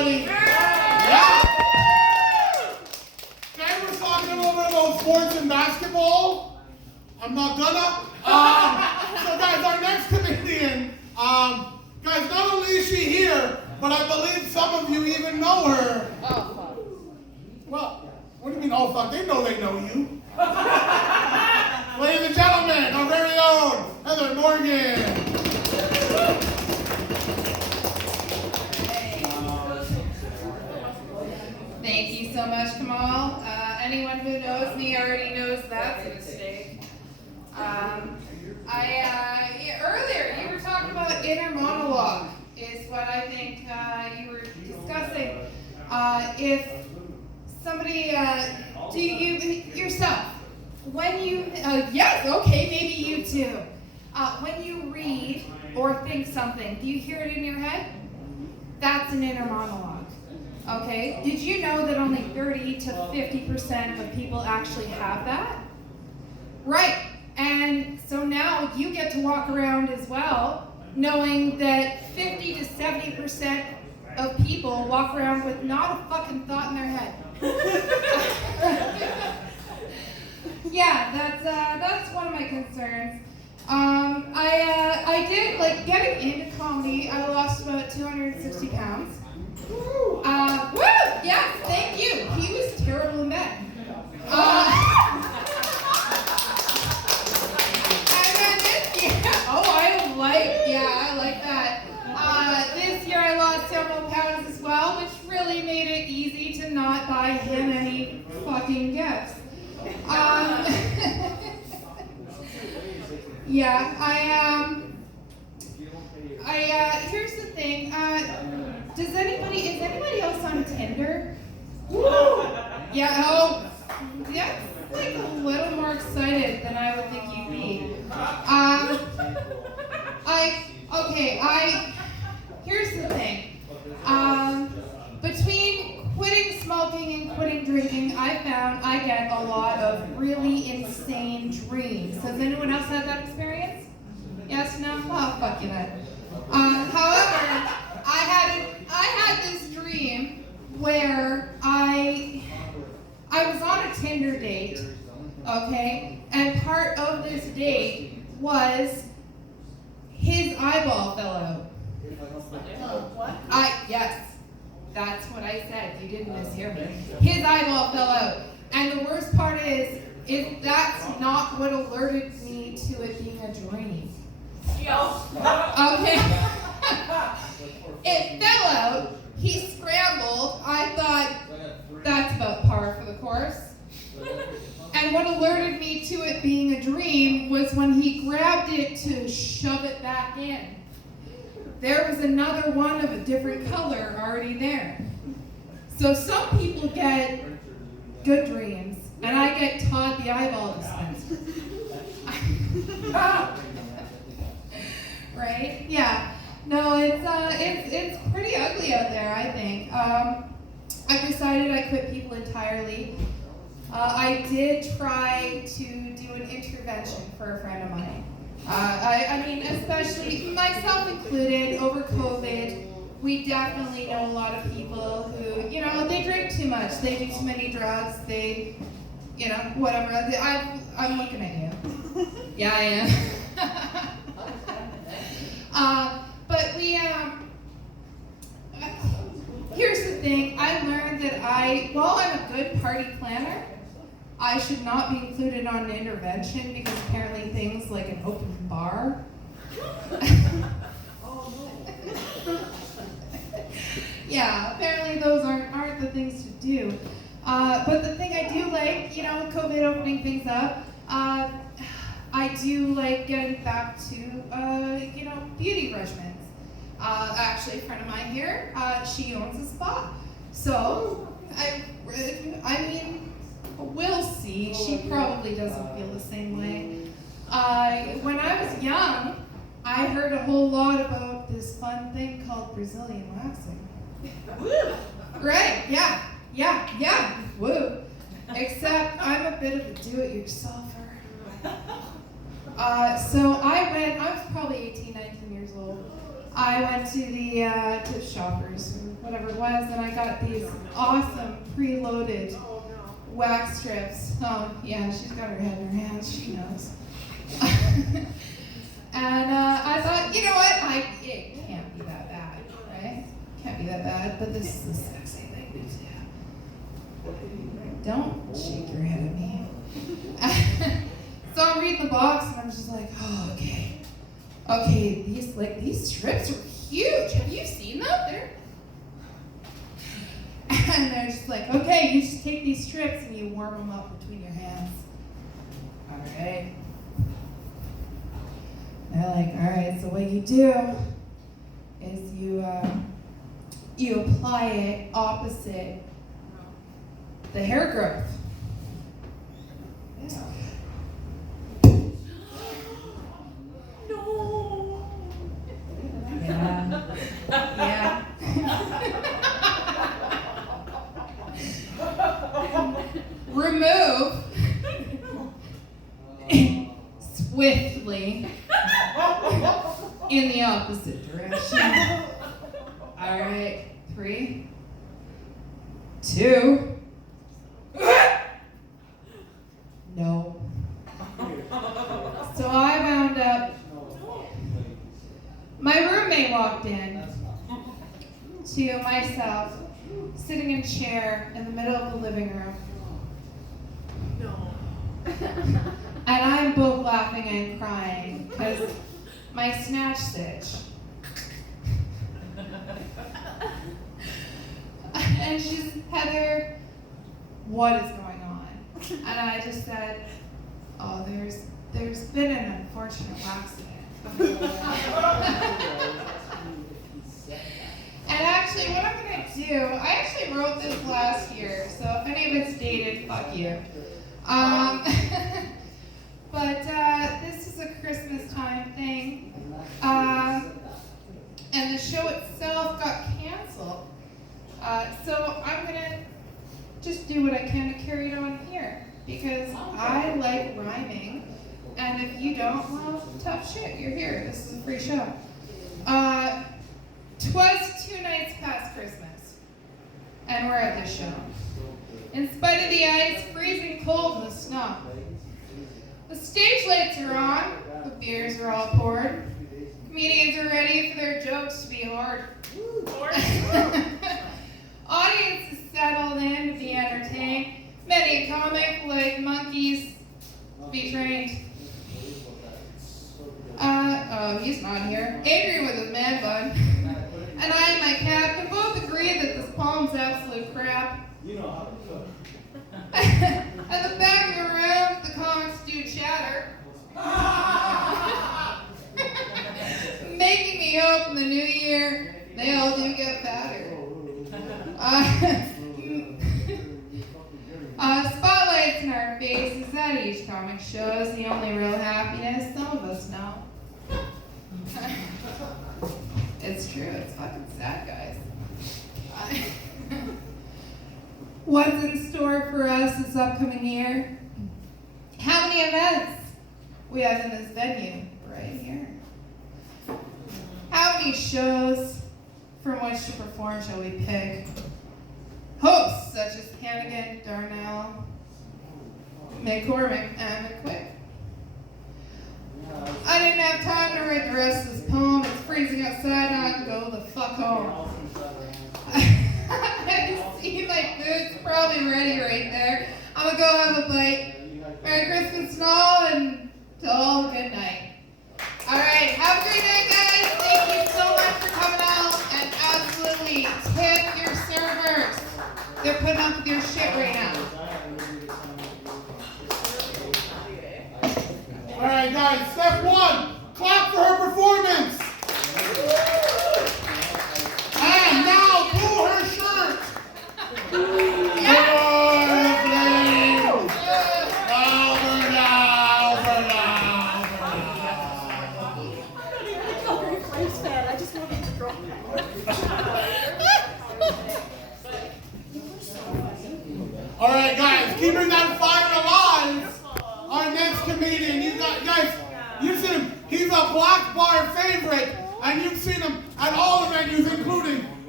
everybody. Yeah. Today we're talking a little bit about sports and basketball. I'm not gonna. So guys, our next comedian, guys, not only is she here, but I believe some of you even know her. Oh, fuck. Well, what do you mean, oh fuck? They know you. Ladies and gentlemen, our very own Heather Morgan. Thank you so much, Kamal. Anyone who knows me already knows that's a mistake. Earlier you were talking about inner monologue, is what I think you were discussing. If somebody, do you yourself, when you, yes, okay, maybe you too. When you read or think something, do you hear it in your head? That's an inner monologue. Okay, did you know that only 30 to 50% of people actually have that? Right, and so now you get to walk around as well, knowing that 50 to 70% of people walk around with not a fucking thought in their head. Yeah, that's one of my concerns. I did, like, getting into comedy, I lost about 260 pounds. Woo! Yes, thank you. He was terrible in bed. And then this year, I like that. This year I lost several pounds as well, which really made it easy to not buy him any fucking gifts. Here's the thing. Is anybody else on Tinder? Woo! Yeah, that's like a little more excited than I would think you'd be. Here's the thing. Between quitting smoking and quitting drinking, I found I get a lot of really insane dreams. Has anyone else had that experience? Yes, no? Oh, fuck you then. However, I had this dream where I was on a Tinder date, okay, and part of this date was his eyeball fell out. What? Yes, that's what I said. You didn't mishear me. His eyeball fell out, and the worst part is that's not what alerted me to it being a dream. Okay. It fell out. He scrambled. I thought that's about par for the course. And what alerted me to it being a dream was when he grabbed it to shove it back in. There was another one of a different color already there. So some people get good dreams, and I get Todd the eyeball dispenser. Right? Yeah. No, it's pretty ugly out there, I think. I've decided I quit people entirely. I did try to do an intervention for a friend of mine. I mean, especially myself included, over COVID, we definitely know a lot of people who, they drink too much, they do too many drugs, they, whatever. I'm looking at you. Yeah, I am. But here's the thing, I learned that while I'm a good party planner, I should not be included on an intervention because apparently things like an open bar. Yeah, apparently those aren't the things to do. But the thing I do like, COVID opening things up, I do like getting back to, beauty regimens. Actually, a friend of mine here, she owns a spa. So, I mean, we'll see. She probably doesn't feel the same way. When I was young, I heard a whole lot about this fun thing called Brazilian waxing. Right, yeah. Woo. Except I'm a bit of a do-it-yourselfer. So I was probably 18, 19 years old. I went to the Shoppers, or whatever whatever it was, and I got these awesome preloaded wax strips. Oh, yeah, she's got her head in her hands, she knows. And I thought, you know what, it can't be that bad, right? Can't be that bad, but this is the sexy thing to do. Don't shake your head at me. So I'm reading the box and I'm just like, oh, okay. Okay, these strips are huge. Have you seen them? And they're just like, okay, you just take these strips and you warm them up between your hands. All right. They're like, all right, so what you do is you apply it opposite the hair growth. Yeah. Yeah. Remove swiftly in the opposite direction. All right, 3, 2. No. So I wound up. My roommate walked in to myself, sitting in a chair in the middle of the living room. And I'm both laughing and crying because my snatch stitch. And she's, Heather, what is going on? And I just said, oh, there's been an unfortunate accident. And actually, what I'm going to do, I actually wrote this last year, so if any of it's dated, fuck you. But this is a Christmas time thing. And the show itself got canceled. So I'm going to just do what I can to carry it on here. Because I like rhyming. And if you don't, well, tough shit, you're here. This is a free show. 'Twas 2 nights past Christmas, and we're at this show. In spite of the ice, freezing cold, and the snow. The stage lights are on, the beers are all poured. Comedians are ready for their jokes to be hard. Audience is settled in to be entertained. Many a comic, like monkeys, be trained. Oh, he's not here. Adrian with his man bun. And I and my captain both agree that this poem's absolute crap. You know how to cook. At the back of the room, the comics do chatter. Making me hope in the new year, they all do get fatter. Spotlights in our faces at each comic show is the only real happiness some of us know. It's true, it's fucking sad, guys. What's in store for us this upcoming year? How many events we have in this venue right here? How many shows from which to perform shall we pick? Hosts such as Hannigan, Darnell, McCormick, and McQuick. I didn't have time to write the rest of this poem. It's freezing outside and I can go the fuck home. I see my food's probably ready right there. I'm gonna go have a bite. Merry Christmas and all, and to all, good night. All right, have a great night, guys. Thank you so much for coming out, and absolutely tip your servers. They're putting up with your shit right now. All right, guys, step 1, clap for her performance. And now pull her shirt.